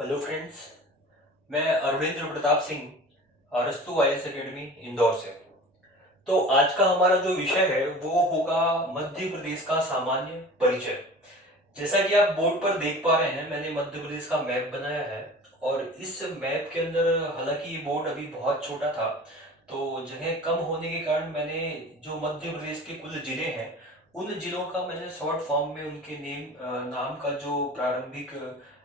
Hello friends. मैं अरविंद्र प्रताप सिंह अरस्तु IAS academy Indore से। तो आज का हमारा जो विषय है वो होगा मध्य प्रदेश का सामान्य परिचय। जैसा कि आप बोर्ड पर देख पा रहे हैं, मैंने मध्य प्रदेश का मैप बनाया है। और इस मैप के अंदर, हालांकि ये बोर्ड अभी बहुत छोटा था, तो जगह कम होने के कारण मैंने जो मध्य प्रदेश के कुल जिले हैं उन जिलों का मैंने शॉर्ट फॉर्म में उनके नाम का जो प्रारंभिक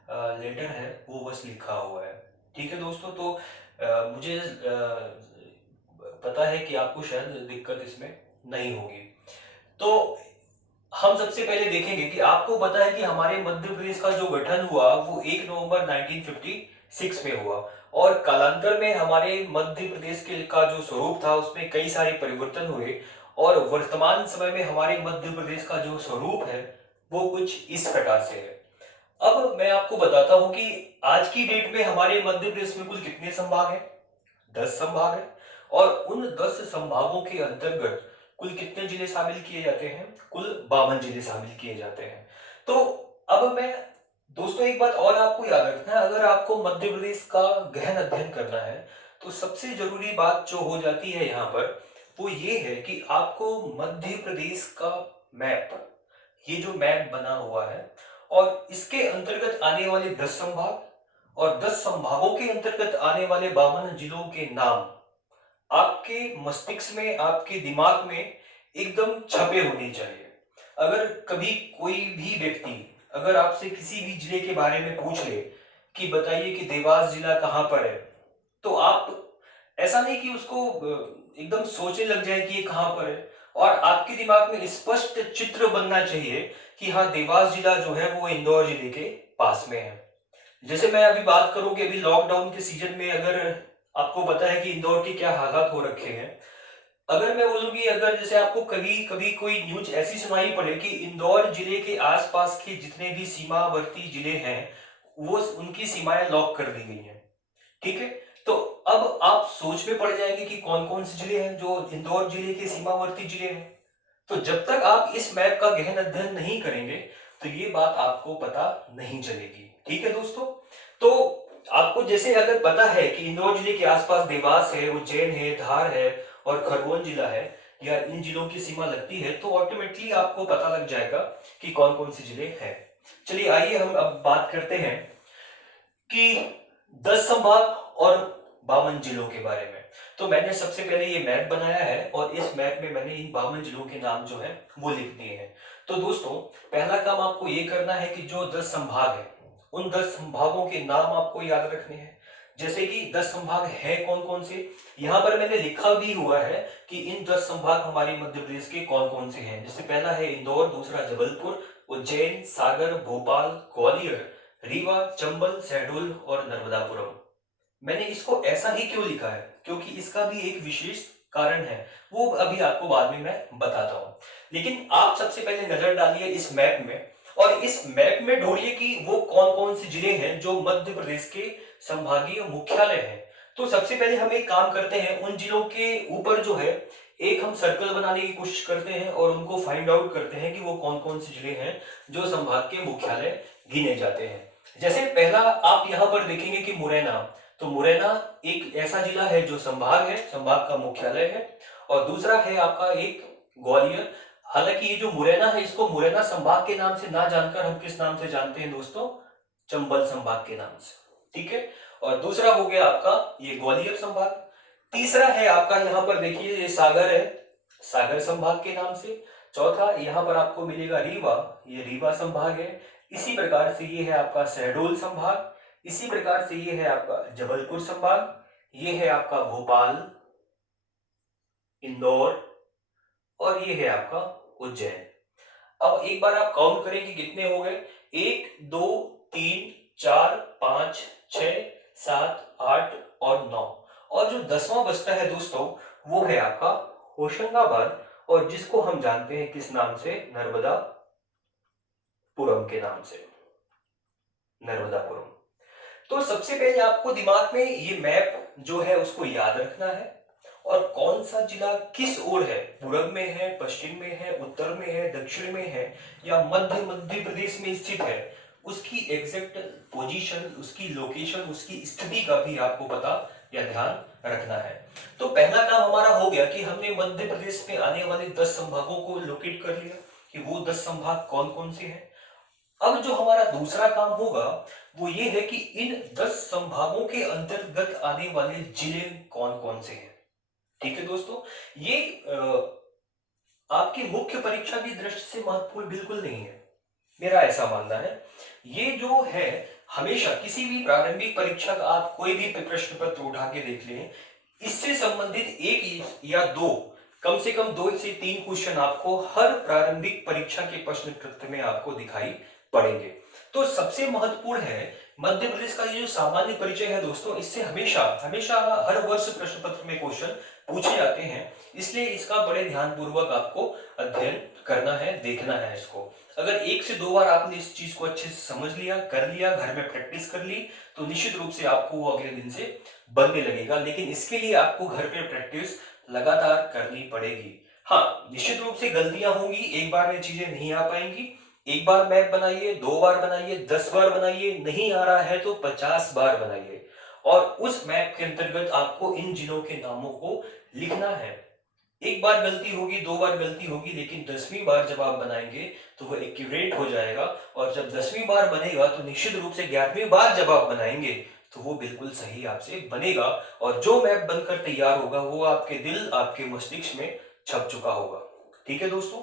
लेटर है वो बस लिखा हुआ है। ठीक है दोस्तों। तो मुझे पता है कि आपको शायद दिक्कत इसमें नहीं होगी। तो हम सबसे पहले देखेंगे कि आपको पता है कि हमारे मध्य प्रदेश का जो गठन हुआ वो 1 नवंबर 1956 में हुआ। और कालांतर में हमारे मध्य प्रदेश के का जो स्वरूप था उसमें कई सारे परिवर्तन हुए। और वर्तमान समय में हमारे मध्य प्रदेश का जो स्वरूप है वो कुछ इस प्रकार से है। अब मैं आपको बताता हूं कि आज की डेट में हमारे मध्य प्रदेश में कुल कितने संभाग हैं। 10 संभाग है। और उन 10 संभागों के अंतर्गत कुल कितने जिले शामिल किए जाते हैं? कुल 52 जिले शामिल किए जाते हैं। तो अब मैं दोस्तों एक बात और आपको याद रखना है, अगर आपको मध्य प्रदेश का गहन अध्ययन करना है तो सबसे जरूरी बात जो हो जाती है यहाँ पर वो ये है कि आपको मध्य प्रदेश का मैप, ये जो मैप बना हुआ है और इसके अंतर्गत आने वाले 10 संभाग और 10 संभागों के अंतर्गत आने वाले 52 जिलों के नाम आपके मस्तिष्क में, आपके दिमाग में एकदम छपे होने चाहिए। अगर कभी कोई भी व्यक्ति अगर आपसे किसी भी जिले के बारे में पूछ ले कि बताइए कि देवास जिला कहाँ पर है, तो आप ऐसा नहीं कि उसको एकदम सोचने लग जाए कि ये कहाँ पर है। और आपके दिमाग में स्पष्ट चित्र बनना चाहिए कि हाँ, देवास जिला जो है वो इंदौर जिले के पास में है। जैसे मैं अभी बात करूं कि अभी लॉकडाउन के सीजन में अगर आपको पता है कि इंदौर के क्या हालात हो रखे हैं। अगर मैं बोलूं कि अगर जैसे आपको कभी कभी कोई न्यूज ऐसी सुनाई पड़े कि इंदौर जिले के आसपास के जितने भी सीमावर्ती जिले हैं वो उनकी सीमाएं लॉक कर दी गई हैं। ठीक है। तो अब आप सोच में पड़ जाएंगे कि कौन कौन से जिले हैं जो इंदौर जिले के सीमावर्ती जिले हैं। तो जब तक आप इस मैप का गहन अध्ययन नहीं करेंगे तो ये बात आपको पता नहीं चलेगी। ठीक है दोस्तों। तो आपको जैसे अगर पता है कि इंदौर जिले के आसपास देवास है, उज्जैन है, धार है और खरगोन जिला है, या इन जिलों की सीमा लगती है, तो ऑटोमेटिकली आपको पता लग जाएगा कि कौन कौन से जिले हैं। चलिए आइए हम अब बात करते हैं कि 10 संभाग और 52 जिलों के बारे में। तो मैंने सबसे पहले ये मैप बनाया है और इस मैप में मैंने इन 52 जिलों के नाम जो है वो लिख दिए हैं। तो दोस्तों पहला काम आपको ये करना है कि जो 10 संभाग है उन 10 संभागों के नाम आपको याद रखने हैं। जैसे कि 10 संभाग है कौन कौन से, यहाँ पर मैंने लिखा भी हुआ है कि इन 10 संभाग हमारे मध्य प्रदेश के कौन कौन से हैं। जैसे पहला है इंदौर, दूसरा जबलपुर, उज्जैन, सागर, भोपाल, ग्वालियर, रीवा, चंबल, शहडोल और नर्मदापुरम। मैंने इसको ऐसा ही क्यों लिखा है क्योंकि इसका भी एक विशेष कारण है, वो अभी आपको बाद में मैं बताता हूं। लेकिन आप सबसे पहले नजर डालिए इस मैप में और इस मैप में ढूंढिए कि वो कौन कौन से जिले हैं जो मध्य प्रदेश के संभागीय मुख्यालय हैं। तो सबसे पहले हम एक काम करते हैं, उन जिलों के ऊपर जो है एक हम सर्कल बनाने की कोशिश करते हैं और उनको फाइंड आउट करते हैं कि वो कौन कौन से जिले हैं जो संभाग के मुख्यालय गिने जाते हैं। जैसे पहला आप यहाँ पर देखेंगे कि मुरैना। तो मुरैना एक ऐसा जिला है जो संभाग है, संभाग का मुख्यालय है। और दूसरा है आपका एक ग्वालियर। हालांकि ये जो मुरैना है इसको मुरैना संभाग के नाम से ना जानकर हम किस नाम से जानते हैं दोस्तों? चंबल संभाग के नाम से। ठीक है। और दूसरा हो गया आपका ये ग्वालियर संभाग। तीसरा है आपका यहाँ पर देखिए ये सागर है, सागर संभाग के नाम से। चौथा यहाँ पर आपको मिलेगा रीवा, ये रीवा संभाग है। इसी प्रकार से ये है आपका शहडोल संभाग। इसी प्रकार से ये है आपका जबलपुर संभाग। ये है आपका भोपाल, इंदौर और ये है आपका उज्जैन। अब एक बार आप काउंट करें कि कितने हो गए। 1 2 3 4 5 6 7 8 और 9। और जो 10वां बचता है दोस्तों वो है आपका होशंगाबाद, और जिसको हम जानते हैं किस नाम से? नर्मदापुरम के नाम से, नर्मदापुरम। तो सबसे पहले आपको दिमाग में ये मैप जो है उसको याद रखना है और कौन सा जिला किस ओर है, पूरब में है, पश्चिम में है, उत्तर में है, दक्षिण में है या मध्य मध्य प्रदेश में स्थित है, उसकी एग्जैक्ट पोजीशन, उसकी लोकेशन, उसकी स्थिति का भी आपको पता या ध्यान रखना है। तो पहला काम हमारा हो गया कि हमने मध्य प्रदेश में आने वाले 10 संभागों को लोकेट कर लिया कि वो 10 संभाग कौन कौन से हैं। अब जो हमारा दूसरा काम होगा वो ये है कि इन 10 संभागों के अंतर्गत आने वाले जिले कौन कौन से हैं। ठीक है दोस्तों, ये आपकी मुख्य परीक्षा की दृष्टि से महत्वपूर्ण बिल्कुल नहीं है, मेरा ऐसा मानना है। ये जो है, हमेशा किसी भी प्रारंभिक परीक्षा का आप कोई भी प्रश्न पत्र उठा के देख लें, इससे संबंधित एक या दो, कम से कम 2 से 3 क्वेश्चन आपको हर प्रारंभिक परीक्षा के प्रश्न पत्र में आपको दिखाई पड़ेंगे। तो सबसे महत्वपूर्ण है मध्य प्रदेश का ये जो सामान्य परिचय है दोस्तों, इससे हमेशा हमेशा हर वर्ष प्रश्न पत्र में क्वेश्चन पूछे जाते हैं, इसलिए इसका बड़े ध्यानपूर्वक आपको अध्ययन करना है, देखना है इसको। अगर 1 से 2 बार आपने इस चीज को अच्छे से समझ लिया, कर लिया, घर में प्रैक्टिस कर ली, तो निश्चित रूप से आपको वो अगले दिन से बनने लगेगा। लेकिन इसके लिए आपको घर पे प्रैक्टिस लगातार करनी पड़ेगी। हाँ, निश्चित रूप से गलतियां होंगी, एक बार में चीजें नहीं आ पाएंगी। एक बार मैप बनाइए, 2 बार बनाइए, 10 बार बनाइए, नहीं आ रहा है तो 50 बार बनाइए, और उस मैप के अंतर्गत आपको इन जिलों के नामों को लिखना है। एक बार गलती होगी, 2 बार गलती होगी, लेकिन 10वीं बार जब आप बनाएंगे तो वो एक्यूरेट हो जाएगा, और जब 10वीं बार बनेगा तो निश्चित रूप से 11वीं बार जब आप बनाएंगे तो वो बिल्कुल सही आपसे बनेगा, और जो मैप बनकर तैयार होगा वो आपके दिल, आपके मस्तिष्क में छप चुका होगा। ठीक है दोस्तों,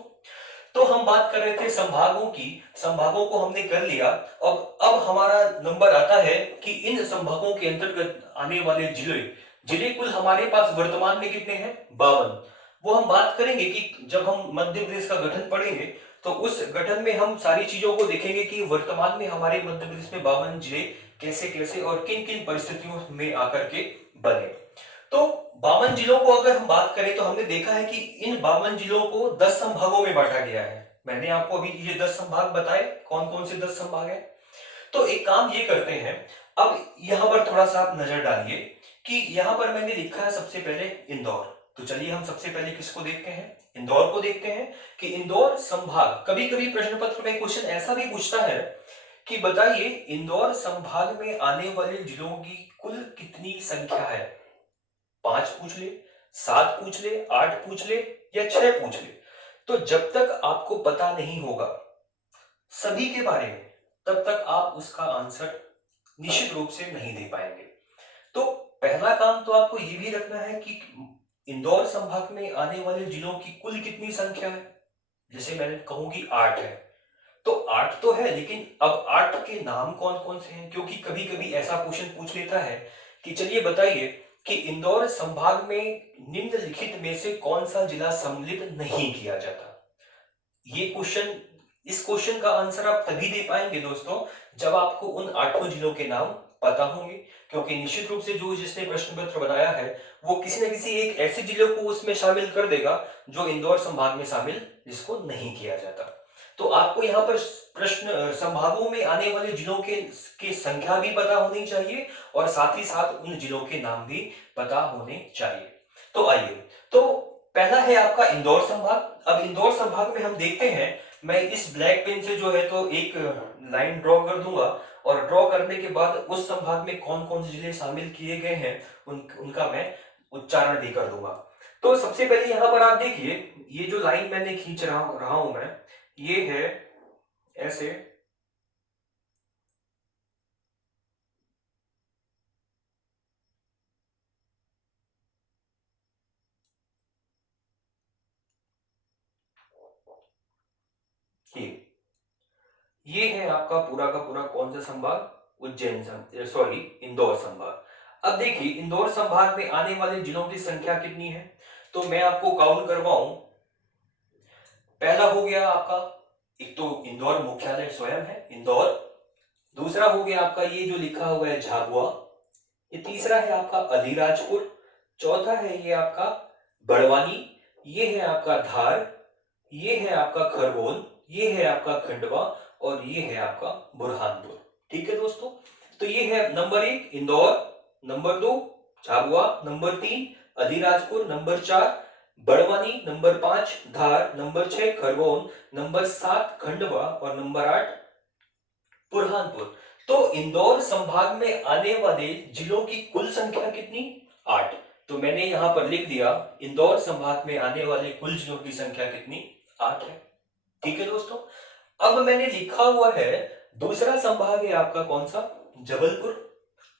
तो हम बात कर रहे थे संभागों की, संभागों को हमने कर लिया। अब हमारा नंबर आता है कि इन संभागों के अंतर्गत आने वाले जिले, जिले कुल हमारे पास वर्तमान में कितने हैं? 52। वो हम बात करेंगे कि जब हम मध्य प्रदेश का गठन पढ़ेंगे तो उस गठन में हम सारी चीजों को देखेंगे कि वर्तमान में हमारे मध्य प्रदेश में 52 जिले कैसे कैसे और किन किन परिस्थितियों में आकर के बने। तो 52 जिलों को अगर हम बात करें तो हमने देखा है कि इन 52 जिलों को 10 संभागों में बांटा गया है। मैंने आपको अभी ये 10 संभाग बताए, कौन कौन से 10 संभाग हैं। तो एक काम ये करते हैं, अब यहां पर थोड़ा सा आप नजर डालिए कि यहां पर मैंने लिखा है सबसे पहले इंदौर। तो चलिए हम सबसे पहले किसको देखते हैं? इंदौर को देखते हैं कि इंदौर संभाग, कभी कभी प्रश्न पत्र में क्वेश्चन ऐसा भी पूछता है कि बताइए इंदौर संभाग में आने वाले जिलों की कुल कितनी संख्या है। 5 पूछ ले, 7 पूछ ले, 8 पूछ ले या 6 पूछ ले, तो जब तक आपको पता नहीं होगा सभी के बारे में, तब तक आप उसका आंसर निश्चित रूप से नहीं दे पाएंगे। तो पहला काम तो आपको ये भी रखना है कि इंदौर संभाग में आने वाले जिलों की कुल कितनी संख्या है। जैसे मैंने कहूं कि 8 है, तो 8 तो है, लेकिन अब 8 के नाम कौन कौन से हैं, क्योंकि कभी कभी ऐसा क्वेश्चन पूछ लेता है कि चलिए बताइए कि इंदौर संभाग में निम्नलिखित में से कौन सा जिला सम्मिलित नहीं किया जाता। ये क्वेश्चन, इस क्वेश्चन का आंसर आप तभी दे पाएंगे दोस्तों जब आपको उन 8 जिलों के नाम पता होंगे, क्योंकि निश्चित रूप से जो जिसने प्रश्न पत्र बनाया है वो किसी न किसी एक ऐसे जिले को उसमें शामिल कर देगा जो इंदौर संभाग में शामिल जिसको नहीं किया जाता। तो आपको यहाँ पर प्रश्न संभागों में आने वाले जिलों के संख्या भी पता होनी चाहिए, और साथ ही साथ उन जिलों के नाम भी पता होने चाहिए। तो आइए, तो पहला है आपका इंदौर संभाग। अब इंदौर संभाग में हम देखते हैं, मैं इस ब्लैक पेन से जो है तो एक लाइन ड्रॉ कर दूंगा, और ड्रॉ करने के बाद उस संभाग में कौन कौन से जिले शामिल किए गए हैं उनका मैं उच्चारण भी कर दूंगा। तो सबसे पहले यहाँ पर आप देखिए, ये जो लाइन मैंने खींच रहा हूं मैं, ये है ऐसे, ये है आपका पूरा का पूरा कौन सा संभाग? उज्जैन सॉरी, इंदौर संभाग। अब देखिए इंदौर संभाग में आने वाले जिलों की संख्या कितनी है, तो मैं आपको काउंट करवाऊं। पहला हो गया आपका, एक तो इंदौर मुख्यालय स्वयं है इंदौर, दूसरा हो गया आपका ये जो लिखा हुआ है झाबुआ, ये तीसरा है आपका अलीराजपुर, चौथा है ये आपका बड़वानी, ये है आपका धार, ये है आपका खरगोन, ये है आपका खंडवा, और ये है आपका बुरहानपुर। ठीक है दोस्तों, तो ये है number 1 Indore, number 2 Jhabua, number 3 Alirajpur, number 4 Barwani, number 5 धार, नंबर 6 खरगोन, नंबर 7 खंडवा और नंबर 8 बुरहानपुर। तो इंदौर संभाग में आने वाले जिलों की कुल संख्या कितनी? 8। तो मैंने यहां पर लिख दिया इंदौर संभाग में आने वाले कुल जिलों की संख्या कितनी? 8 है। ठीक है दोस्तों, अब मैंने लिखा हुआ है दूसरा संभाग है आपका कौन सा? जबलपुर।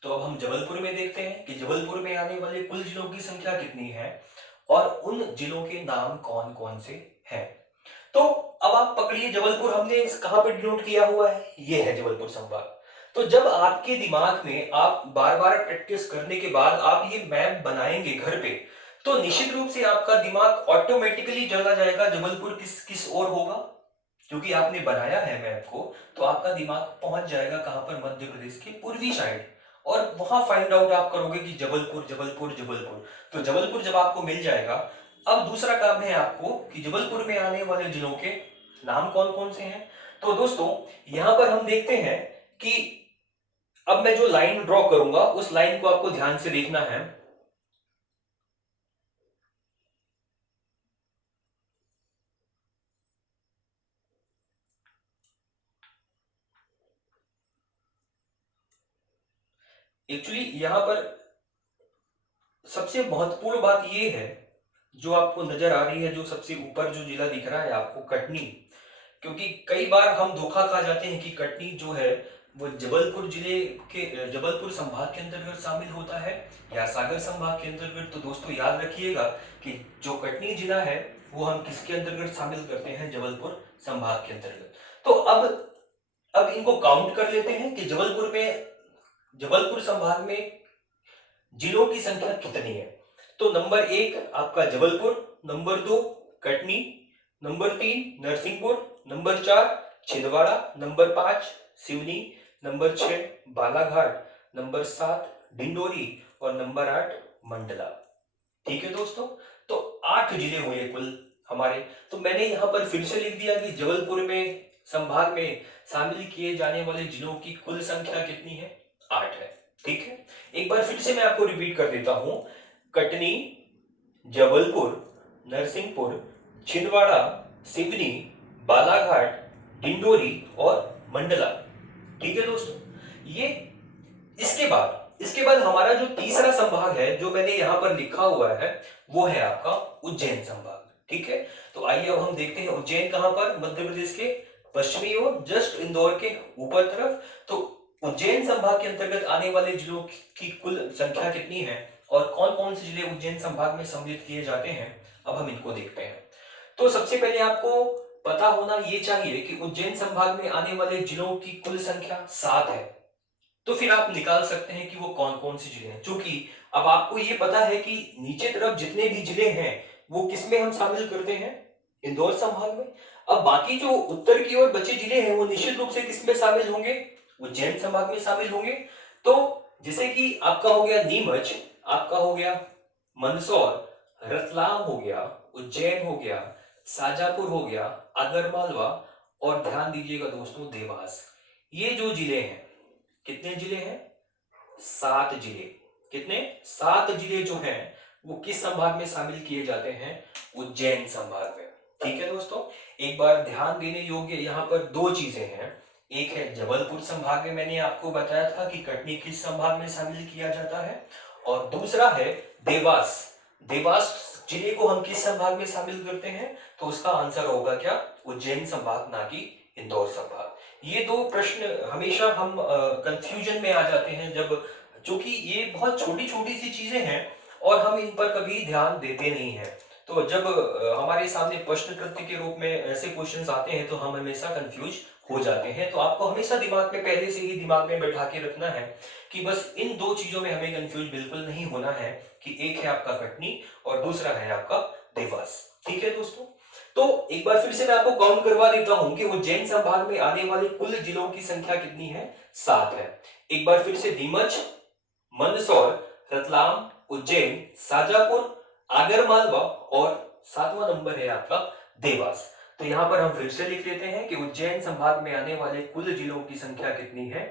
तो अब हम जबलपुर में देखते हैं कि जबलपुर में आने वाले कुल जिलों की संख्या कितनी है और उन जिलों के नाम कौन कौन से हैं। तो अब आप पकड़िए, जबलपुर हमने कहां पे डिनोट किया हुआ है? ये है जबलपुर संभाग। तो जब आपके दिमाग में आप बार बार प्रैक्टिस करने के बाद आप ये मैप बनाएंगे घर पे, तो निश्चित रूप से आपका दिमाग ऑटोमेटिकली चला जाएगा जबलपुर किस किस ओर होगा। क्योंकि आपने बनाया है मैप को, तो आपका दिमाग पहुंच जाएगा कहां पर? मध्य प्रदेश के पूर्वी साइड। और वहां फाइंड आउट आप करोगे कि जबलपुर जबलपुर जबलपुर। तो जबलपुर जब आपको मिल जाएगा, अब दूसरा काम है आपको कि जबलपुर में आने वाले जिलों के नाम कौन कौन से हैं। तो दोस्तों यहां पर हम देखते हैं कि अब मैं जो लाइन ड्रॉ करूंगा उस लाइन को आपको ध्यान से देखना है। एक्चुअली यहां पर सबसे महत्वपूर्ण बात यह है, जो आपको नजर आ रही है, जो सबसे ऊपर जो जिला दिख रहा है आपको, कटनी। क्योंकि कई बार हम धोखा खा जाते हैं कि कटनी जो है वो जबलपुर जिले के, जबलपुर संभाग के अंतर्गत शामिल होता है या सागर संभाग के अंतर्गत। तो दोस्तों याद रखिएगा कि जो कटनी जिला है वो हम किसके अंतर्गत शामिल करते हैं? जबलपुर संभाग के अंतर्गत। तो अब इनको काउंट कर लेते हैं कि जबलपुर संभाग में जिलों की संख्या कितनी है। तो नंबर 1 आपका Jabalpur, number 2 Katni, number 3 Narsinghpur, number 4 Chhindwara, number 5 Seoni, number 6 Balaghat, number 7 Dindori और नंबर 8 मंडला। ठीक है दोस्तों, तो 8 जिले हुए कुल हमारे। तो मैंने यहां पर फिर से लिख दिया कि जबलपुर में संभाग में शामिल किए जाने वाले जिलों की कुल संख्या कितनी है? 8 है। ठीक है, एक बार फिर से मैं आपको रिपीट कर देता हूं। कटनी, जबलपुर, नरसिंहपुर, छिंदवाड़ा, सिवनी, बालाघाट, डिंडोरी और मंडला। ठीक है दोस्तों, ये इसके बाद हमारा जो तीसरा संभाग है जो मैंने यहां पर लिखा हुआ है वो है आपका उज्जैन संभाग। ठीक है, तो आइए अब हम देखते हैं उज्जैन कहां पर? मध्य प्रदेश के पश्चिमी ओर, जस्ट इंदौर के ऊपर तरफ। तो उज्जैन संभाग के अंतर्गत आने वाले जिलों की कुल संख्या कितनी है और कौन कौन से जिले उज्जैन संभाग में सम्मिलित किए जाते हैं, अब हम इनको देखते हैं। तो सबसे पहले आपको पता होना यह चाहिए कि उज्जैन संभाग में आने वाले जिलों की कुल संख्या 7 है। तो फिर आप निकाल सकते हैं कि वो कौन कौन से जिले हैं। क्योंकि अब आपको ये पता है कि नीचे तरफ जितने भी जिले हैं वो किसमें हम शामिल करते हैं? इंदौर संभाग में। अब बाकी जो उत्तर की ओर बचे जिले हैं वो निश्चित रूप से किसमें शामिल होंगे? उज्जैन संभाग में शामिल होंगे। तो जैसे कि आपका हो गया नीमच, आपका हो गया मंदसौर, रतलाम हो गया, उज्जैन हो गया, शाजापुर हो गया, आगरमालवा और ध्यान दीजिएगा दोस्तों देवास। ये जो जिले हैं, कितने जिले हैं? 7 जिले। कितने? 7 जिले जो हैं वो किस संभाग में शामिल किए जाते हैं? उज्जैन संभाग में। ठीक है दोस्तों, एक बार ध्यान देने योग्य यहाँ पर 2 चीजें हैं। एक है जबलपुर संभाग में, मैंने आपको बताया था कि कटनी किस संभाग में शामिल किया जाता है, और दूसरा है देवास। देवास जिले को हम किस संभाग में शामिल करते हैं? तो उसका आंसर होगा क्या? उज्जैन संभाग, ना कि इंदौर संभाग। ये 2 प्रश्न हमेशा हम कंफ्यूजन में आ जाते हैं जब, क्योंकि ये बहुत छोटी छोटी सी चीजें हैं और हम इन पर कभी ध्यान देते नहीं हैं। तो जब हमारे सामने प्रश्न कृत्य के रूप में ऐसे क्वेश्चंस आते हैं तो हम हमेशा कंफ्यूज हो जाते हैं। तो आपको हमेशा दिमाग में, पहले से ही दिमाग में बैठा के रखना है कि बस इन 2 चीजों में हमें कंफ्यूज बिल्कुल नहीं होना है, कि एक है आपका कटनी और दूसरा है आपका देवास। ठीक है दोस्तों, तो एक बार फिर से मैं आपको काउंट करवा देता हूं कि उज्जैन संभाग में आने वाले कुल जिलों की संख्या कितनी है? 7 है। एक बार फिर से नीमच, मंदसौर, रतलाम, उज्जैन, शाजापुर, आगरमालवा और 7वां नंबर है आपका देवास। तो यहां पर हम फिर से लिख लेते हैं कि उज्जैन संभाग में आने वाले कुल जिलों की संख्या कितनी है?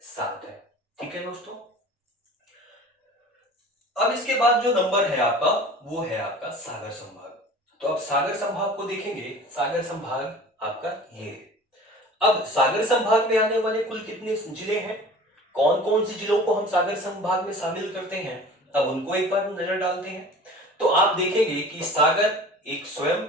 7 है। ठीक है दोस्तों, अब इसके बाद जो नंबर है आपका वो है आपका सागर संभाग। तो अब सागर संभाग को देखेंगे। सागर संभाग आपका ये है। अब सागर संभाग में आने वाले कुल कितने जिले हैं, कौन कौन से जिलों को हम सागर संभाग में शामिल करते हैं, अब उनको एक बार नजर डालते हैं। तो आप देखेंगे कि सागर एक स्वयं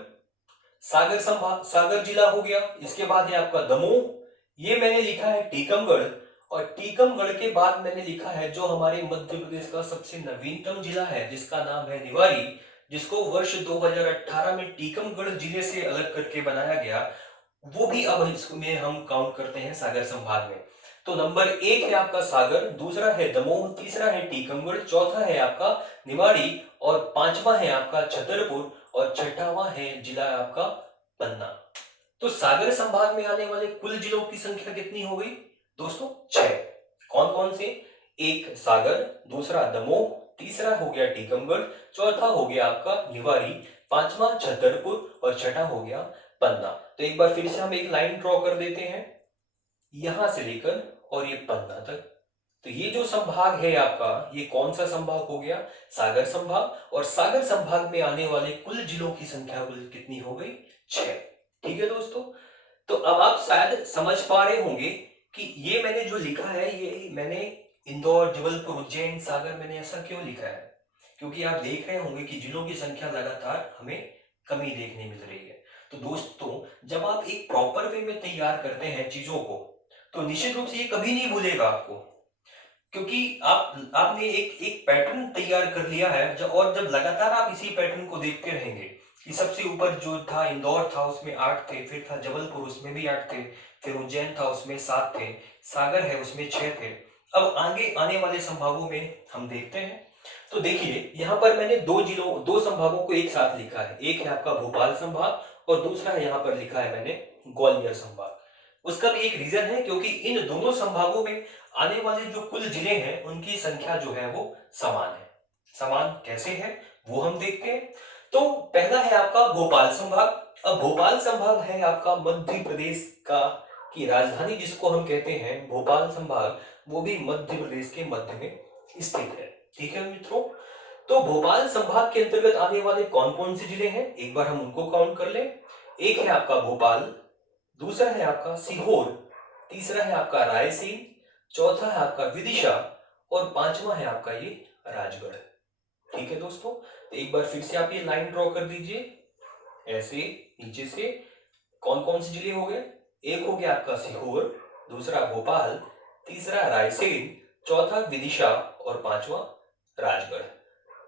सागर संभाग सागर जिला हो गया, इसके बाद है आपका दमोह, ये मैंने लिखा है टीकमगढ़, और टीकमगढ़ के बाद मैंने लिखा है जो हमारे मध्य प्रदेश का सबसे नवीनतम जिला है जिसका नाम है निवाड़ी, जिसको वर्ष 2018 में टीकमगढ़ जिले से अलग करके बनाया गया, वो भी अब इसमें हम काउंट करते हैं सागर संभाग में। तो नंबर 1 है आपका सागर, दूसरा है दमोह, तीसरा है टीकमगढ़, चौथा है आपका निवाड़ी, और पांचवा है आपका छतरपुर, और छठावां है जिला आपका पन्ना। तो सागर संभाग में आने वाले कुल जिलों की संख्या कितनी हो गई दोस्तों? 6। कौन कौन से? एक सागर, दूसरा दमोह, तीसरा हो गया टीकमगढ़, चौथा हो गया आपका निवाड़ी, पांचवा छतरपुर, और छठा हो गया पन्ना। तो एक बार फिर से हम एक लाइन ड्रॉ कर देते हैं यहां से लेकर और ये पन्ना तक। तो ये जो संभाग है आपका, ये कौन सा संभाग हो गया? सागर संभाग। और सागर संभाग में आने वाले कुल जिलों की संख्या कुल कितनी हो गई? 6। ठीक है दोस्तों, तो अब आप शायद समझ पा रहे होंगे कि ये मैंने जो लिखा है, ये मैंने इंदौर, जबलपुर, उज्जैन, सागर, मैंने ऐसा क्यों लिखा है? क्योंकि आप देख रहे होंगे कि जिलों की संख्या लगातार हमें कमी देखने मिल रही है। तो दोस्तों, जब आप एक प्रॉपर वे में तैयार करते हैं चीजों को, तो निश्चित रूप से ये कभी नहीं भूलेगा आपको, क्योंकि आपने एक एक पैटर्न तैयार कर लिया है। और जब लगातार आप इसी पैटर्न को देखते रहेंगे कि सबसे ऊपर जो था इंदौर था उसमें 8 थे, फिर था जबलपुर उसमें भी 8 थे, फिर उज्जैन था उसमें 7 थे, सागर है उसमें 6 थे। अब आगे आने वाले संभागों में हम देखते हैं। तो देखिए यहाँ पर मैंने दो संभागों को एक साथ लिखा है, एक है आपका भोपाल संभाग और दूसरा है यहाँ पर लिखा है मैंने ग्वालियर संभाग। उसका भी एक रीजन है, क्योंकि इन दोनों संभागों में आने वाले जो कुल जिले हैं उनकी संख्या जो है वो समान है। समान कैसे है वो हम देखते हैं। तो पहला है आपका भोपाल संभाग। अब भोपाल संभाग है आपका मध्य प्रदेश का की राजधानी जिसको हम कहते हैं भोपाल संभाग, वो भी मध्य प्रदेश के मध्य में स्थित है। ठीक है मित्रों, तो भोपाल संभाग के अंतर्गत आने वाले कौन कौन से जिले हैं एक बार हम उनको काउंट कर लें। एक है आपका भोपाल, दूसरा है आपका सीहोर, तीसरा है आपका रायसेन, चौथा है आपका विदिशा, और पांचवा है आपका ये राजगढ़। ठीक है दोस्तों, तो एक बार फिर से आप ये लाइन ड्रॉ कर दीजिए ऐसे नीचे से। कौन कौन से जिले हो गए? एक हो गया आपका सीहोर, दूसरा भोपाल, तीसरा रायसेन, चौथा विदिशा, और पांचवा राजगढ़।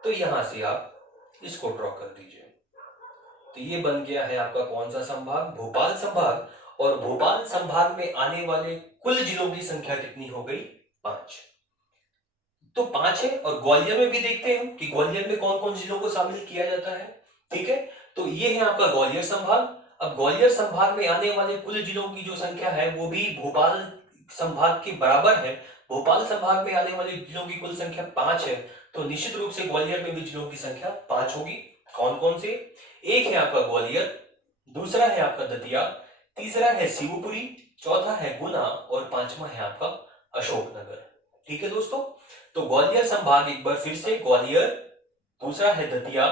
तो यहां से आप इसको ड्रॉ कर दीजिए। तो ये बन गया है आपका कौन सा संभाग? भोपाल संभाग। और भोपाल संभाग में आने वाले कुल जिलों की संख्या कितनी हो गई? 5। तो 5 है। और ग्वालियर में भी देखते हैं हम कि ग्वालियर में कौन कौन जिलों को शामिल किया जाता है। ठीक है, तो ये है आपका ग्वालियर संभाग। अब ग्वालियर संभाग में आने वाले कुल जिलों की जो संख्या है वो भी भोपाल संभाग के बराबर है। भोपाल संभाग में आने वाले जिलों की कुल संख्या 5 है, तो निश्चित रूप से ग्वालियर में भी जिलों की संख्या 5 होगी। कौन कौन से? एक है आपका ग्वालियर, दूसरा है आपका दतिया, तीसरा है शिवपुरी, चौथा है गुना, और पांचवा है आपका अशोकनगर। ठीक है दोस्तों, तो ग्वालियर संभाग एक बार फिर से, ग्वालियर, दूसरा है दतिया,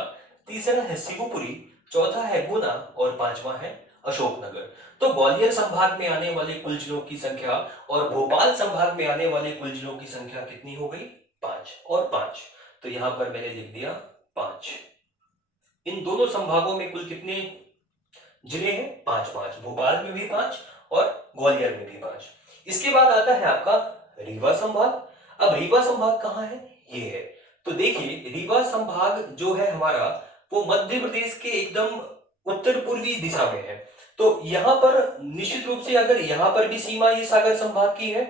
तीसरा है शिवपुरी, चौथा है गुना, और पांचवा है अशोकनगर। तो ग्वालियर संभाग में आने वाले कुल जिलों की संख्या और भोपाल संभाग में आने वाले कुल जिलों की संख्या कितनी हो गई? 5 और 5। तो यहां पर मैंने लिख दिया 5। इन दोनों संभागों में कुल कितने जिले हैं? 5-5। भोपाल में भी 5 और ग्वालियर में भी 5। इसके बाद आता है आपका रीवा संभाग। अब रीवा संभाग कहाँ है? ये है। तो देखिए रीवा संभाग जो है हमारा, वो मध्य प्रदेश के एकदम उत्तर पूर्वी दिशा में है। तो यहाँ पर निश्चित रूप से अगर यहाँ पर भी सीमा ये सागर संभाग की है,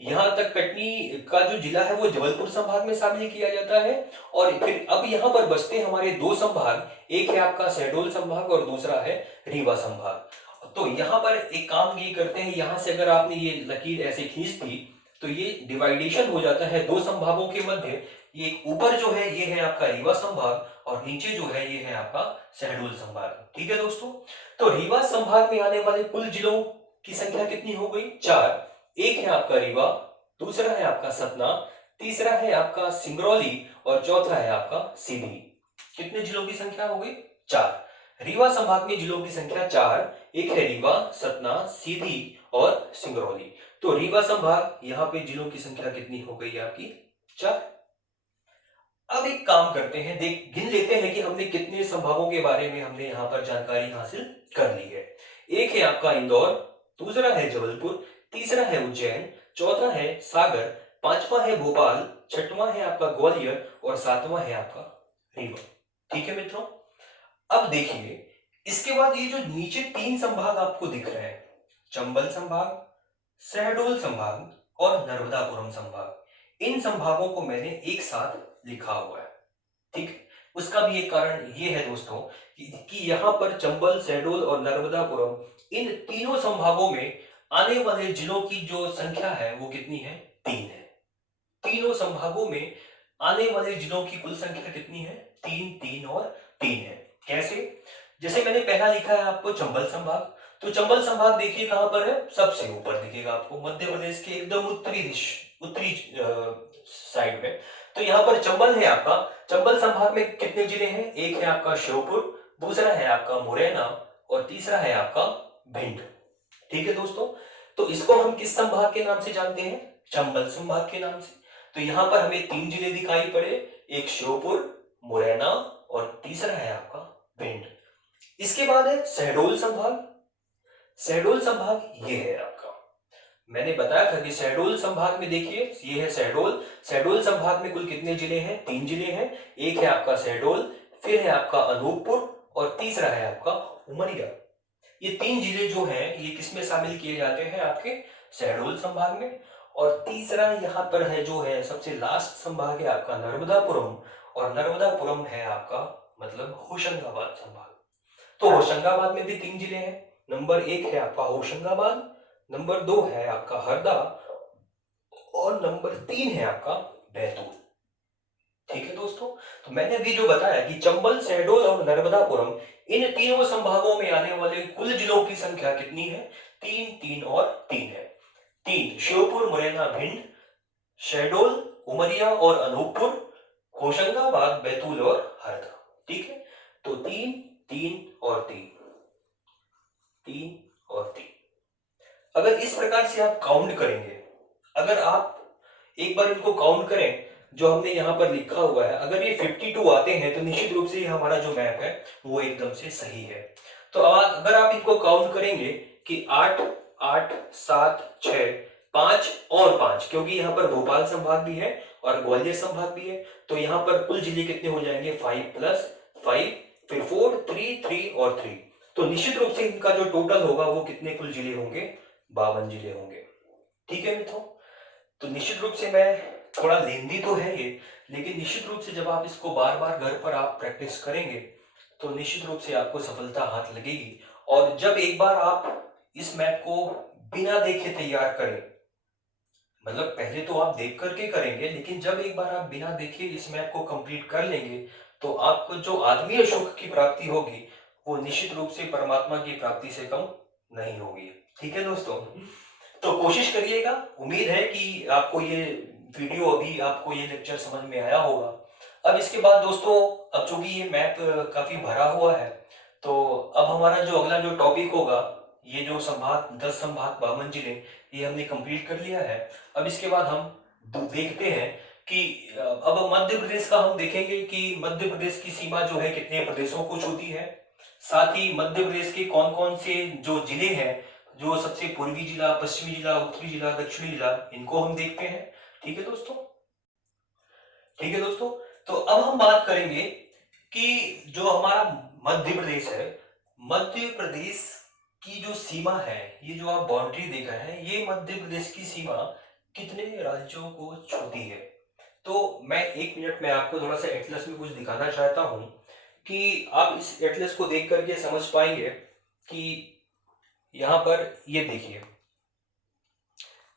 यहाँ तक कटनी का जो जिला है वो जबलपुर संभाग में शामिल किया जाता है। और फिर अब यहाँ पर बचते हैं हमारे दो संभाग, एक है आपका शहडोल संभाग और दूसरा है रीवा संभाग। तो यहाँ पर एक काम ये करते हैं, यहाँ से अगर आपने ये लकीर ऐसे खींच दी तो ये डिवाइडेशन हो जाता है दो संभागों के मध्य। ये ऊपर जो है ये है आपका रीवा संभाग और नीचे जो है ये है आपका शहडोल संभाग। ठीक है दोस्तों, तो रीवा संभाग में आने वाले कुल जिलों की संख्या कितनी हो गई? 4। एक है आपका रीवा, दूसरा है आपका सतना, तीसरा है आपका सिंगरौली, और चौथा है आपका सीधी। कितने जिलों की संख्या हो गई? 4। रीवा संभाग में जिलों की संख्या 4। एक है रीवा, सतना, सीधी और सिंगरौली। तो रीवा संभाग, यहाँ पे जिलों की संख्या कितनी हो गई आपकी? 4। अब एक काम करते हैं, गिन लेते हैं कि हमने कितने संभागों के बारे में हमने यहाँ पर जानकारी हासिल कर ली है। एक है आपका इंदौर, दूसरा है जबलपुर, तीसरा है उज्जैन, चौथा है सागर, पांचवा है भोपाल, छठवां है आपका ग्वालियर और सातवां है आपका रीवा। ठीक है मित्रों, अब देखिए इसके बाद ये जो नीचे 3 संभाग आपको दिख रहे हैं, चंबल संभाग, शहडोल संभाग और नर्मदापुरम संभाग, इन संभागों को मैंने एक साथ लिखा हुआ है। ठीक, उसका भी एक कारण ये है दोस्तों कि यहाँ पर चंबल, शहडोल और नर्मदापुरम, इन तीनों संभागों में आने वाले जिलों की जो संख्या है वो कितनी है? 3 है। तीनों संभागों में आने वाले जिलों की कुल संख्या कितनी है? 3, 3 और 3 है। कैसे? जैसे मैंने पहला लिखा है आपको चंबल संभाग, तो चंबल संभाग देखिए कहां पर है? सबसे ऊपर दिखेगा आपको, मध्य प्रदेश के एकदम उत्तरी साइड में। तो यहाँ पर चंबल है आपका। चंबल संभाग में कितने जिले हैं? एक है आपका श्योपुर, दूसरा है आपका मुरैना और तीसरा है आपका भिंड। ठीक है दोस्तों, तो इसको हम किस संभाग के नाम से जानते हैं? चंबल संभाग के नाम से। तो यहाँ पर हमें 3 जिले दिखाई पड़े, एक श्योपुर, मुरैना और तीसरा है आपका भिंड। इसके बाद है शहडोल संभाग। शहडोल संभाग ये है आपका, मैंने बताया था कि शहडोल संभाग में देखिए ये है शहडोल। शहडोल संभाग में कुल कितने जिले हैं? 3 जिले हैं। एक है आपका शहडोल, फिर है आपका अनूपपुर और तीसरा है आपका उमरिया। ये 3 जिले जो हैं ये किसमें शामिल किए जाते हैं? आपके शहडोल संभाग में। और तीसरा यहाँ पर है जो है सबसे लास्ट संभाग है आपका नर्मदापुरम, और नर्मदापुरम है आपका मतलब होशंगाबाद संभाग। तो होशंगाबाद में भी 3 जिले हैं। नंबर 1 है आपका होशंगाबाद, नंबर 2 है आपका हरदा और नंबर 3 है आपका बैतूल। ठीक है दोस्तों, तो मैंने अभी जो बताया कि चंबल, शहडोल और नर्मदापुरम, इन तीनों संभागों में आने वाले कुल जिलों की संख्या कितनी है? 3, 3 और 3 है। 3 श्योपुर, मुरैना, भिंड, शहडोल, उमरिया और अनूपपुर, होशंगाबाद, बैतूल और हरदा। ठीक है, तो 3, 3 और 3, 3 और 3। अगर इस प्रकार से आप काउंट करेंगे, अगर आप एक बार इनको काउंट करें जो हमने यहाँ पर लिखा हुआ है, अगर ये 52 आते हैं तो निश्चित रूप से ये हमारा जो मैप है वो एकदम से सही है। तो अगर आप इनको काउंट करेंगे कि 8, 8, 7, 6, 5 और 5, क्योंकि यहाँ पर भोपाल संभाग भी है और ग्वालियर संभाग भी है, तो यहाँ पर कुल जिले कितने हो जाएंगे? 5 + 5, फिर 4, 3, 3 और 3। तो निश्चित रूप से इनका जो टोटल होगा वो कितने कुल जिले होंगे? 52 जिले होंगे। ठीक है मित्रों, तो निश्चित रूप से मैं थोड़ा लेंदी तो है ये, लेकिन निश्चित रूप से जब आप इसको बार बार घर पर आप प्रैक्टिस करेंगे तो निश्चित रूप से आपको सफलता हाथ लगेगी। और जब एक बार आप इस मैप को बिना देखे तैयार करें, मतलब पहले तो आप देख करके करेंगे, लेकिन जब एक बार आप बिना देखे इस मैप को कंप्लीट कर लेंगे तो आपको जो आत्मीय सुख की प्राप्ति होगी वो निश्चित रूप से परमात्मा की प्राप्ति से कम नहीं होगी। ठीक है दोस्तों, तो कोशिश करिएगा। उम्मीद है कि आपको ये वीडियो, अभी आपको ये लेक्चर समझ में आया होगा। अब इसके बाद दोस्तों, अब चूंकि ये मैप काफी भरा हुआ है, तो अब हमारा जो अगला जो टॉपिक होगा, ये जो संभाग 10 संभाग 52 जिले, ये हमने कंप्लीट कर लिया है। अब इसके बाद हम देखते हैं कि अब मध्य प्रदेश का हम देखेंगे कि मध्य प्रदेश की सीमा जो है कितने प्रदेशों को छूती है, साथ ही मध्य प्रदेश के कौन कौन से जो जिले हैं, जो सबसे पूर्वी जिला, पश्चिमी जिला, उत्तरी जिला, दक्षिणी जिला, इनको हम देखते हैं। ठीक है दोस्तों, ठीक है दोस्तों, तो अब हम बात करेंगे कि जो हमारा मध्य प्रदेश है, मध्य प्रदेश की जो सीमा है, ये जो आप बाउंड्री देख रहे हैं, ये मध्य प्रदेश की सीमा कितने राज्यों को छूती है? तो मैं 1 मिनट में आपको थोड़ा सा एटलस में कुछ दिखाना चाहता हूं कि आप इस एटलस को देख करके समझ पाएंगे कि यहाँ पर ये देखिए,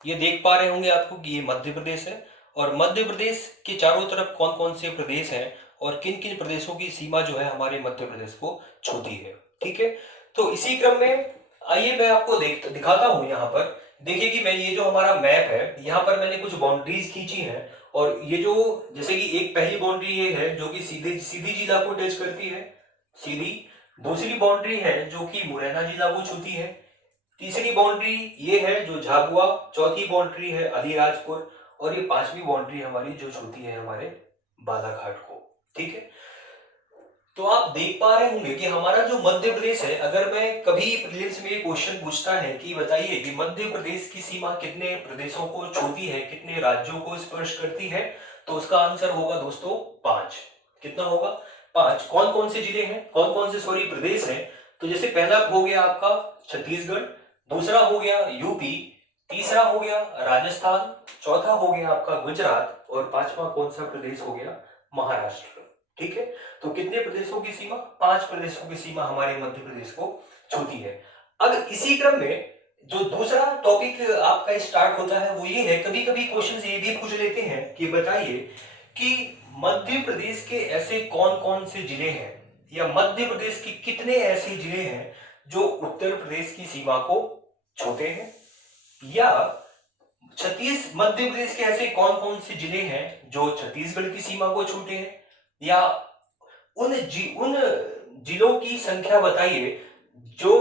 ये देख पा रहे होंगे आपको कि ये मध्य प्रदेश है, और मध्य प्रदेश के चारों तरफ कौन कौन से प्रदेश हैं और किन किन प्रदेशों की सीमा जो है हमारे मध्य प्रदेश को छूती है। ठीक है, तो इसी क्रम में आइए मैं आपको दिखाता हूं। यहाँ पर देखिए कि मैं ये जो हमारा मैप है, यहाँ पर मैंने कुछ बाउंड्रीज खींची हैं, और ये जो जैसे कि एक पहली बाउंड्री ये है जो कि सीधी जिला को टच करती है, सीधी। दूसरी बाउंड्री है जो कि मुरैना जिला को छूती है, तीसरी बाउंड्री ये है जो झाबुआ, चौथी बाउंड्री है अलीराजपुर, और ये पांचवी बाउंड्री हमारी जो छूती है हमारे बालाघाट को। ठीक है, तो आप देख पा रहे होंगे कि हमारा जो मध्य प्रदेश है, अगर मैं कभी प्रीलिम्स में ये क्वेश्चन पूछता है कि बताइए कि मध्य प्रदेश की सीमा कितने प्रदेशों को छूती है, कितने राज्यों को स्पर्श करती है, तो उसका आंसर होगा दोस्तों 5। कितना होगा? 5। कौन कौन से जिले हैं, कौन कौन से सॉरी प्रदेश हैं? तो जैसे पहला हो गया आपका छत्तीसगढ़, दूसरा हो गया यूपी, तीसरा हो गया राजस्थान, चौथा हो गया आपका गुजरात, और पांचवा कौन सा प्रदेश हो गया? महाराष्ट्र। ठीक है, तो कितने प्रदेशों की सीमा? 5 प्रदेशों की सीमा हमारे मध्य प्रदेश को छूती है। अब इसी क्रम में जो दूसरा टॉपिक आपका स्टार्ट होता है वो ये है, कभी कभी क्वेश्चन ये भी पूछ लेते हैं कि बताइए कि मध्य प्रदेश के ऐसे कौन कौन से जिले हैं, या मध्य प्रदेश के कितने ऐसे जिले हैं जो उत्तर प्रदेश की सीमा को छूते हैं, या मध्य प्रदेश के ऐसे कौन कौन से जिले हैं जो छत्तीसगढ़ की सीमा को छूते हैं, या उन जिलों की संख्या बताइए जो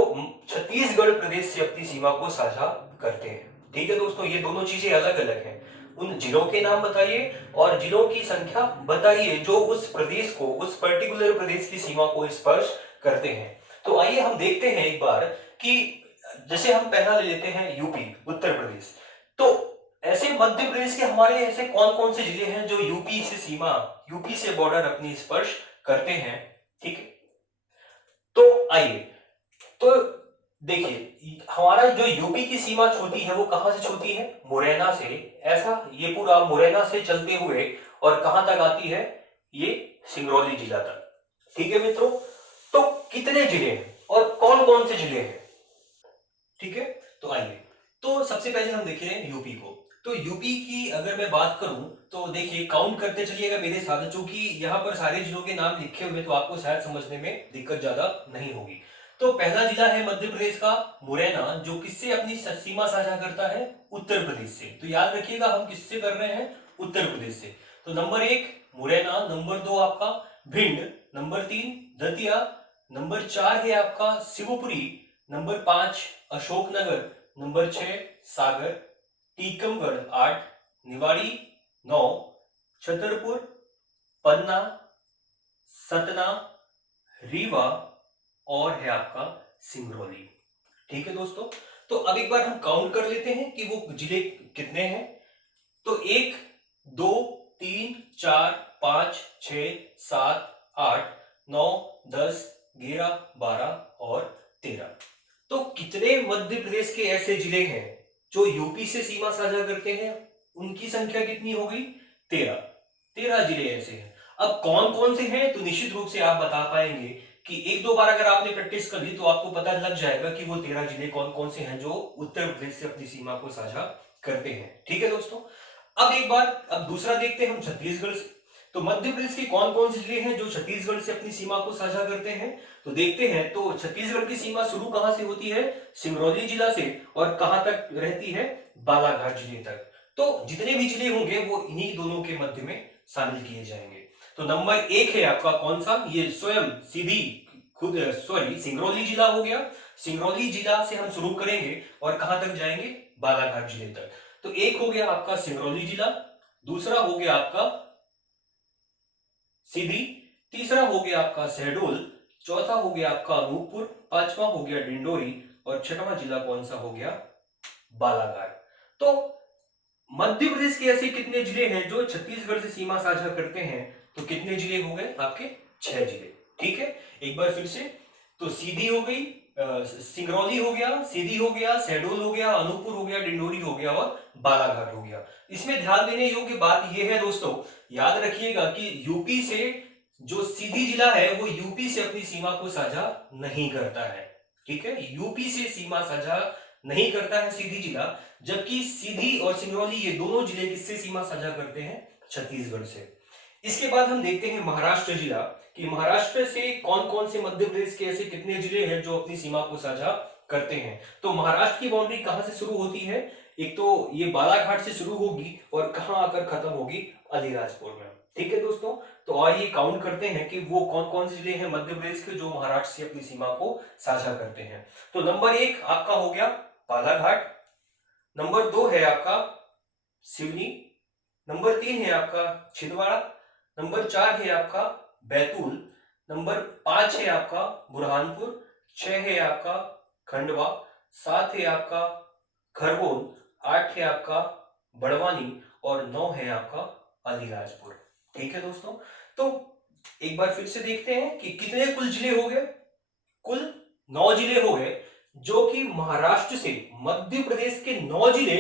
छत्तीसगढ़ प्रदेश से अपनी सीमा को साझा करते हैं। ठीक है दोस्तों, ये दोनों चीजें अलग अलग हैं। उन जिलों के नाम बताइए और जिलों की संख्या बताइए जो उस प्रदेश को, उस पर्टिकुलर प्रदेश की सीमा को स्पर्श करते हैं। तो आइए हम देखते हैं एक बार कि जैसे हम पहला ले लेते हैं यूपी, उत्तर प्रदेश। तो ऐसे मध्य प्रदेश के हमारे ऐसे कौन कौन से जिले हैं जो यूपी से सीमा, यूपी से बॉर्डर अपनी स्पर्श करते हैं। ठीक है, तो आइए तो देखिए हमारा जो यूपी की सीमा छूती है वो कहां से छूती है? मुरैना से। ऐसा ये पूरा मुरैना से चलते हुए और कहां तक आती है? ये सिंगरौली जिला तक। ठीक है मित्रों, तो कितने जिले हैं और कौन कौन से जिले हैं? ठीक है, तो आइए तो सबसे पहले हम देखें यूपी को। तो यूपी की अगर मैं बात करूं तो देखिए काउंट करते चलिएगा मेरे साथ, चूंकि यहाँ पर सारे जिलों के नाम लिखे हुए तो आपको शायद समझने में दिक्कत ज्यादा नहीं होगी। तो पहला जिला है मध्य प्रदेश का मुरैना, जो किससे अपनी सीमा साझा करता है? उत्तर प्रदेश से। तो याद रखिएगा हम किससे कर रहे हैं? उत्तर प्रदेश से। तो नंबर 1 मुरैना, नंबर 2 आपका भिंड, नंबर 3 दतिया, नंबर 4 है आपका शिवपुरी, नंबर 5 अशोकनगर, नंबर 6 सागर, टीकमगढ़ 8, निवाड़ी 9, छतरपुर, पन्ना, सतना, रीवा और है आपका सिंगरौली। ठीक है दोस्तों, तो अब एक बार हम काउंट कर लेते हैं कि वो जिले कितने हैं। तो 1 2 3 4 5 6 7 8 9 10 11 12 और 13। तो कितने मध्य प्रदेश के ऐसे जिले हैं जो यूपी से सीमा साझा करते हैं? उनकी संख्या कितनी हो गई? 13। 13 जिले ऐसे हैं। अब कौन कौन से हैं तो निश्चित रूप से आप बता पाएंगे कि एक दो बार अगर आपने प्रैक्टिस कर ली तो आपको पता लग जाएगा कि वो 13 जिले कौन कौन से हैं जो उत्तर प्रदेश से अपनी सीमा को साझा करते हैं। ठीक है दोस्तों, अब दूसरा देखते हैं हम छत्तीसगढ़ से। तो मध्य प्रदेश के कौन कौन से जिले हैं जो छत्तीसगढ़ से अपनी सीमा को साझा करते हैं? तो देखते हैं, तो छत्तीसगढ़ की सीमा शुरू कहां से होती है? सिंगरौली जिला से, और कहां तक रहती है? बालाघाट जिले तक। तो जितने भी जिले होंगे वो इन्हीं दोनों के मध्य में शामिल किए जाएंगे। तो नंबर 1 है आपका कौन सा? ये स्वयं सीधी खुद सिंगरौली जिला हो गया। सिंगरौली जिला से हम शुरू करेंगे और कहां तक जाएंगे? बालाघाट जिले तक। तो एक हो गया आपका सिंगरौली जिला, दूसरा हो गया आपका सीधी, तीसरा हो गया आपका शहडोल, चौथा हो गया आपका अनूपपुर, पांचवा हो गया डिंडोरी, और छठवां जिला कौन सा हो गया? बालाघाट। तो मध्य प्रदेश के ऐसे कितने जिले हैं जो छत्तीसगढ़ से सीमा साझा करते हैं? तो कितने जिले हो गए आपके? 6 जिले। ठीक है, एक बार फिर से, तो सीधी हो गई, सिंगरौली हो गया, सीधी हो गया, शहडोल हो गया, अनूपपुर हो गया, डिंडोरी हो गया और बालाघाट हो गया। इसमें ध्यान देने योग्य बात यह है दोस्तों, याद रखिएगा कि यूपी से जो सीधी जिला है वो यूपी से अपनी सीमा को साझा नहीं करता है। ठीक है, यूपी से सीमा साझा नहीं करता है सीधी जिला, जबकि सीधी और सिंगरौली ये दोनों जिले किससे सीमा साझा करते हैं? छत्तीसगढ़ से। इसके बाद हम देखते हैं महाराष्ट्र जिला, कि महाराष्ट्र से कौन कौन से मध्य प्रदेश के ऐसे कितने जिले हैं जो अपनी सीमा को साझा करते हैं। तो महाराष्ट्र की बाउंड्री कहां से शुरू होती है? एक तो ये बालाघाट से शुरू होगी और कहां आकर खत्म होगी, अलीराजपुर में। ठीक है दोस्तों, तो आइए काउंट करते हैं कि वो कौन कौन से जिले हैं मध्य प्रदेश के जो महाराष्ट्र से अपनी सीमा को साझा करते हैं। तो नंबर 1 आपका हो गया बालाघाट, नंबर 2 है आपका सिवनी, नंबर 3 है आपका छिंदवाड़ा, नंबर 4 है आपका बैतूल, नंबर 5 है आपका बुरहानपुर, 6 है आपका खंडवा, 7 है आपका खरगोन, 8 है आपका बड़वानी और 9 है आपका अलीराजपुर। ठीक है दोस्तों, तो एक बार फिर से देखते हैं कि कितने कुल जिले हो गए। कुल 9 जिले हो गए, जो कि महाराष्ट्र से, मध्य प्रदेश के 9 जिले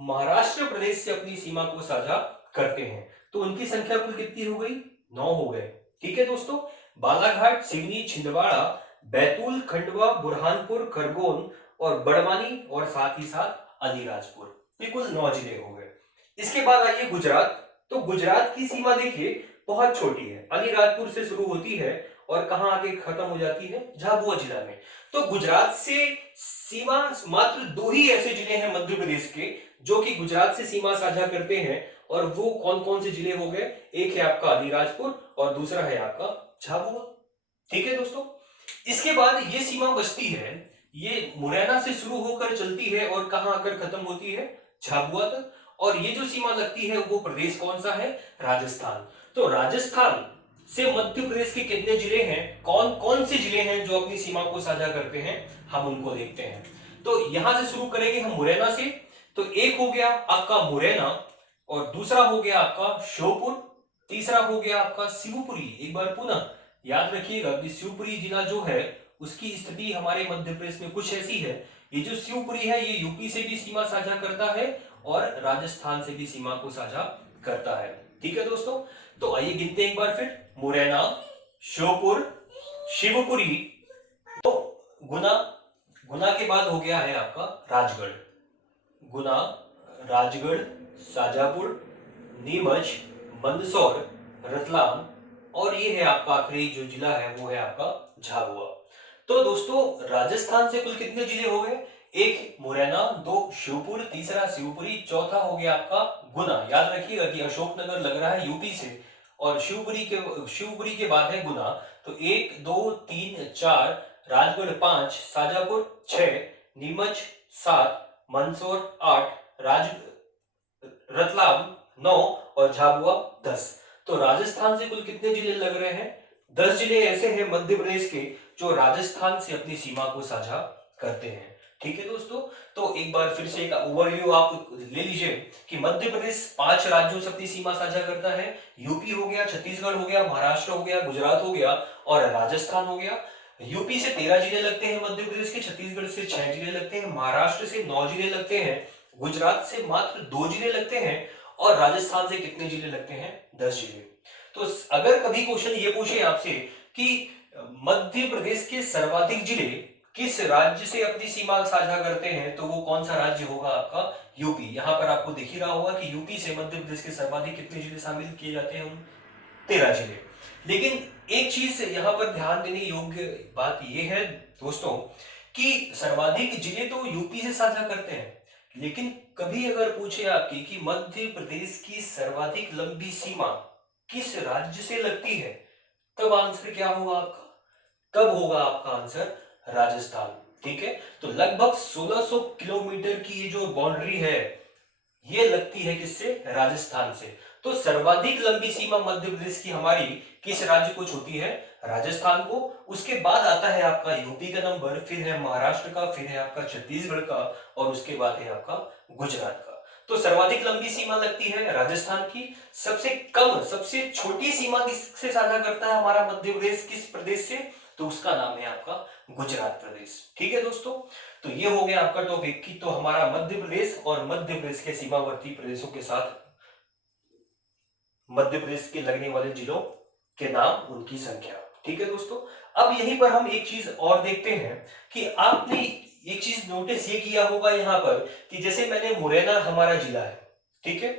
महाराष्ट्र प्रदेश से अपनी सीमा को साझा करते हैं। तो उनकी संख्या कुल कितनी हो गई, 9 हो गए। ठीक है दोस्तों, बालाघाट, सिवनी, छिंदवाड़ा, बैतूल, खंडवा, बुरहानपुर, खरगोन और बड़वानी और साथ ही साथ अलीराजपुर, ये कुल 9 जिले हो गए। इसके बाद आइए गुजरात। तो गुजरात की सीमा देखिए बहुत छोटी है, अलीराजपुर से शुरू होती है और कहां आके खत्म हो जाती है, झाबुआ जिला में। तो गुजरात से सीमा मात्र 2 ही ऐसे जिले हैं मध्य प्रदेश के जो कि गुजरात से सीमा साझा करते हैं, और वो कौन कौन से जिले हो गए, एक है आपका अलीराजपुर और दूसरा है आपका झाबुआ। ठीक है दोस्तों, इसके बाद ये सीमा बचती है, ये मुरैना से शुरू होकर चलती है और कहां आकर खत्म होती है, झाबुआ तक। और ये जो सीमा लगती है वो प्रदेश कौन सा है, राजस्थान। तो राजस्थान से मध्य प्रदेश के कितने जिले हैं, कौन कौन से जिले हैं जो अपनी सीमा को साझा करते हैं, हम उनको देखते हैं। तो यहां से शुरू करेंगे हम मुरैना से। तो एक हो गया आपका मुरैना और दूसरा हो गया आपका श्योपुर, तीसरा हो गया आपका शिवपुरी। एक बार पुनः याद रखिएगा कि शिवपुरी जिला जो है उसकी स्थिति हमारे मध्य प्रदेश में कुछ ऐसी है, ये जो शिवपुरी है ये यूपी से भी सीमा साझा करता है और राजस्थान से भी सीमा को साझा करता है। ठीक है दोस्तों, तो आइए गिनते हैं एक बार फिर, मुरैना, श्योपुर, शिवपुरी, तो गुना, गुना के बाद हो गया है आपका राजगढ़, गुना, राजगढ़, शाजापुर, नीमच, मंदसौर, रतलाम और ये है आपका आखिरी जो जिला है वो है आपका झाबुआ। तो दोस्तों राजस्थान से कुल कितने जिले हो गए, एक मुरैना, 2 शिवपुर, तीसरा शिवपुरी, चौथा हो गया आपका गुना। याद रखिएगा कि अशोकनगर लग रहा है यूपी से और शिवपुरी के बाद है गुना। तो 1 2 3 4, राजगढ़ 5, शाजापुर 6, नीमच 7, मंदसौर 8, राज रतलाम 9 और झाबुआ 10। तो राजस्थान से कुल कितने जिले लग रहे हैं, 10 जिले ऐसे हैं मध्य प्रदेश के जो राजस्थान से अपनी सीमा को साझा करते हैं। ठीक है दोस्तों, तो एक बार फिर से एक ओवरव्यू आप ले लीजिए कि मध्य प्रदेश 5 राज्यों से अपनी सीमा साझा करता है, यूपी हो गया, छत्तीसगढ़ हो गया, महाराष्ट्र हो गया, गुजरात हो गया और राजस्थान हो गया। यूपी से 13 जिले लगते हैं मध्य प्रदेश के, छत्तीसगढ़ से 6 जिले लगते हैं, महाराष्ट्र से 9 जिले लगते हैं, गुजरात से मात्र 2 जिले लगते हैं और राजस्थान से कितने जिले लगते हैं, 10 जिले। तो अगर कभी क्वेश्चन ये पूछे आपसे कि मध्य प्रदेश के सर्वाधिक जिले किस राज्य से अपनी सीमा साझा करते हैं, तो वो कौन सा राज्य होगा आपका, यूपी। यहां पर आपको दिख ही रहा होगा कि यूपी से मध्य प्रदेश के सर्वाधिक कितने जिले शामिल किए जाते हैं, 13 जिले। लेकिन एक चीज यहां पर ध्यान देने योग्य बात यह है दोस्तों कि सर्वाधिक जिले तो यूपी से साझा करते हैं, लेकिन कभी अगर पूछे आपकी कि मध्य प्रदेश की सर्वाधिक लंबी सीमा किस राज्य से लगती है, तब आंसर क्या होगा आपका, तब होगा आपका आंसर राजस्थान। ठीक है, तो लगभग 1600 किलोमीटर की ये जो बाउंड्री है ये लगती है किससे, राजस्थान से। तो सर्वाधिक लंबी सीमा मध्य प्रदेश की हमारी किस राज्य को छूती है, राजस्थान को। उसके बाद आता है आपका यूपी का नंबर, फिर है महाराष्ट्र का, फिर है आपका छत्तीसगढ़ का और उसके बाद है आपका गुजरात का। तो सर्वाधिक लंबी सीमा लगती है राजस्थान की, सबसे कम सबसे छोटी सीमा किससे साझा करता है हमारा मध्य प्रदेश, किस प्रदेश से, तो उसका नाम है आपका गुजरात प्रदेश। ठीक है दोस्तों, तो ये हो गया आपका टॉपिक की, तो हमारा मध्य प्रदेश और मध्य प्रदेश के सीमावर्ती प्रदेशों के साथ मध्य प्रदेश के लगने वाले जिलों के नाम, उनकी संख्या। ठीक है दोस्तों, अब यहीं पर हम एक चीज और देखते हैं कि आपने एक चीज नोटिस ये किया होगा यहाँ पर कि जैसे मैंने मुरैना हमारा जिला है, ठीक है,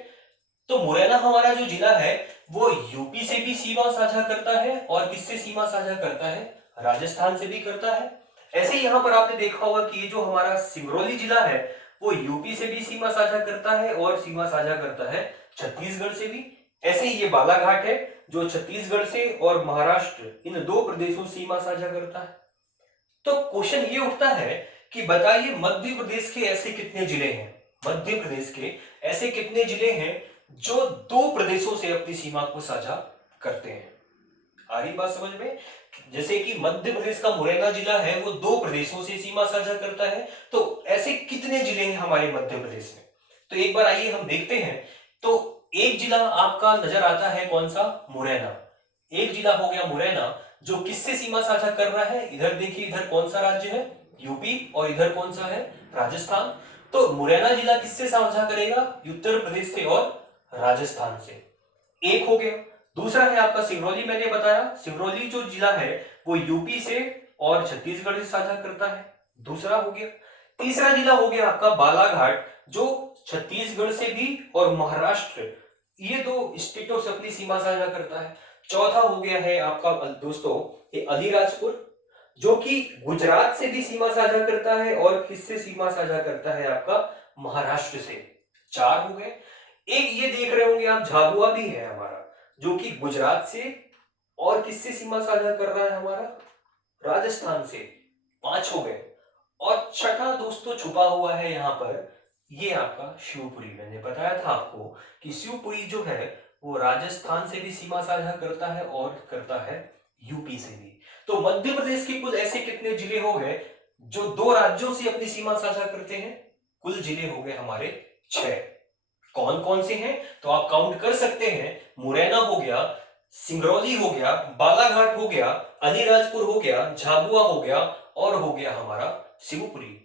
तो मुरैना हमारा जो जिला है वो यूपी से भी सीमा साझा करता है और किससे सीमा साझा करता है, राजस्थान से भी करता है। ऐसे ही यहां पर आपने देखा होगा कि ये जो हमारा सिंगरौली जिला है वो यूपी से भी सीमा साझा करता है और सीमा साझा करता है छत्तीसगढ़ से भी। ऐसे ही ये बालाघाट है जो छत्तीसगढ़ से और महाराष्ट्र इन दो प्रदेशों से सीमा साझा करता है। तो क्वेश्चन ये उठता है कि बताइए मध्य प्रदेश के ऐसे कितने जिले हैं, मध्य प्रदेश के ऐसे कितने जिले हैं जो दो प्रदेशों से अपनी सीमा को साझा करते हैं। आ रही बात समझ में? जैसे कि मध्य प्रदेश का मुरैना जिला है वो दो प्रदेशों से सीमा साझा करता है, तो ऐसे कितने जिले हैं हमारे मध्य प्रदेश में? तो एक बार आइए हम देखते हैं। तो एक जिला आपका नजर आता है कौन सा? मुरैना। एक जिला हो गया मुरैना जो किससे सीमा साझा कर रहा है? इधर देखिए, इधर कौन सा राज्य है? यूपी, और इधर कौन सा है? राजस्थान। तो मुरैना जिला किससे साझा करेगा? उत्तर प्रदेश से और राजस्थान से। एक हो गया। दूसरा है आपका सिंगरौली, मैंने बताया सिंगरौली जो जिला है वो यूपी से और छत्तीसगढ़ से साझा करता है, दूसरा हो गया। तीसरा जिला हो गया आपका बालाघाट जो छत्तीसगढ़ से भी और महाराष्ट्र ये दो स्टेटों से अपनी सीमा साझा करता है। चौथा हो गया है आपका दोस्तों ये अलीराजपुर जो कि गुजरात से भी सीमा साझा करता है और किससे सीमा साझा करता है? आपका महाराष्ट्र से। चार हो गए। एक ये देख रहे होंगे आप झाबुआ भी है हमारा जो कि गुजरात से और किससे सीमा साझा कर रहा है? हमारा राजस्थान से। पांच हो गए। और छठा दोस्तों छुपा हुआ है यहाँ पर, ये आपका शिवपुरी। मैंने बताया था आपको कि शिवपुरी जो है वो राजस्थान से भी सीमा साझा करता है और करता है यूपी से भी। तो मध्य प्रदेश के कुल ऐसे कितने जिले हो गए जो दो राज्यों से अपनी सीमा साझा करते हैं? कुल जिले हो गए हमारे 6। कौन कौन से हैं? तो आप काउंट कर सकते हैं। मुरैना हो गया, सिंगरौली हो गया, बालाघाट हो गया, अलीराजपुर हो गया, झाबुआ हो गया और हो गया हमारा शिवपुरी।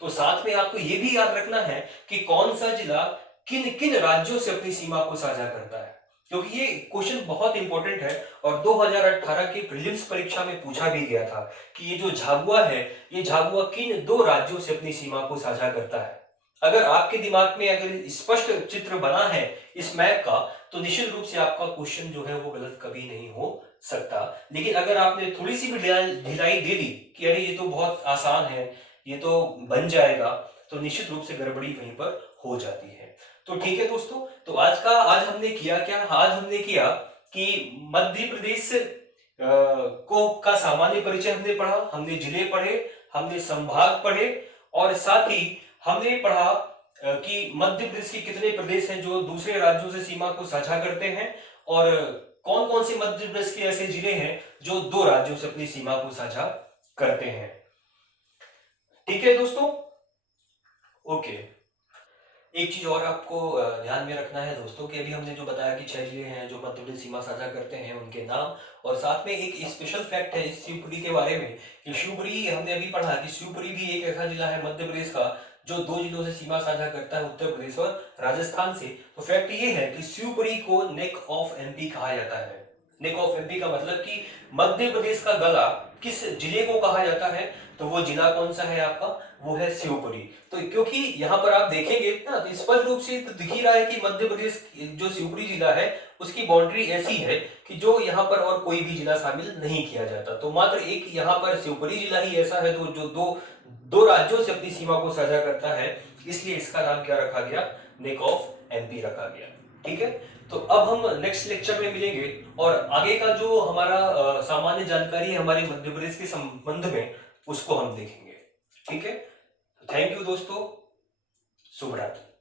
तो साथ में आपको यह भी याद रखना है कि कौन सा जिला किन किन राज्यों से अपनी सीमा को साझा करता है, क्योंकि ये क्वेश्चन बहुत इंपॉर्टेंट है और 2018 की प्रीलिम्स परीक्षा में पूछा भी गया था कि ये जो झाबुआ है ये झाबुआ किन दो राज्यों से अपनी सीमा को साझा करता है। अगर आपके दिमाग में अगर स्पष्ट चित्र बना है इस मैप का तो निश्चित रूप से आपका क्वेश्चन जो है वो गलत कभी नहीं हो सकता। लेकिन अगर आपने थोड़ी सी भी ढिलाई दे दी कि अरे ये तो बहुत आसान है, ये तो बन जाएगा, तो निश्चित रूप से गड़बड़ी वहीं पर हो जाती है। तो ठीक है दोस्तों, तो आज हमने किया क्या? आज हमने किया कि मध्य प्रदेश को का सामान्य परिचय हमने पढ़ा, हमने जिले पढ़े, हमने संभाग पढ़े और साथ ही हमने पढ़ा कि मध्य प्रदेश के कितने प्रदेश हैं जो दूसरे राज्यों से सीमा को साझा करते हैं और कौन कौन से मध्य प्रदेश के ऐसे जिले हैं जो दो राज्यों से अपनी सीमा को साझा करते हैं। ठीक है दोस्तों, ओके। एक चीज और आपको ध्यान में रखना है दोस्तों कि अभी हमने जो बताया कि 6 जिले हैं जो मध्य प्रदेश सीमा साझा करते हैं उनके नाम, और साथ में एक स्पेशल फैक्ट है इस शिवपुरी के बारे में कि शिवपुरी हमने अभी पढ़ा कि शिवपुरी भी एक ऐसा जिला है मध्य प्रदेश का जो दो जिलों से सीमा साझा करता है, उत्तर प्रदेश और राजस्थान से। तो फैक्ट ये है कि शिवपुरी को नेक ऑफ एमपी कहा जाता है। नेक ऑफ एमपी का मतलब कि मध्य प्रदेश का गला किस जिले को कहा जाता है? तो वो जिला कौन सा है आपका? वो है शिवपुरी। तो क्योंकि यहाँ पर आप देखेंगे ना तो स्पष्ट रूप से तो दिख ही रहा है कि मध्य प्रदेश जो शिवपुरी जिला है उसकी बाउंड्री ऐसी है कि जो यहाँ पर और कोई भी जिला शामिल नहीं किया जाता। तो मात्र एक यहाँ पर शिवपुरी जिला ही ऐसा है तो जो दो राज्यों से अपनी सीमा को साझा करता है, इसलिए इसका नाम क्या रखा गया? नेक ऑफ एमपी रखा गया। ठीक है, तो अब हम नेक्स्ट लेक्चर में मिलेंगे और आगे का जो हमारा सामान्य जानकारी है हमारे मध्य प्रदेश के संबंध में उसको हम देखेंगे। ठीक है, थैंक यू दोस्तों, शुभ रात्रि।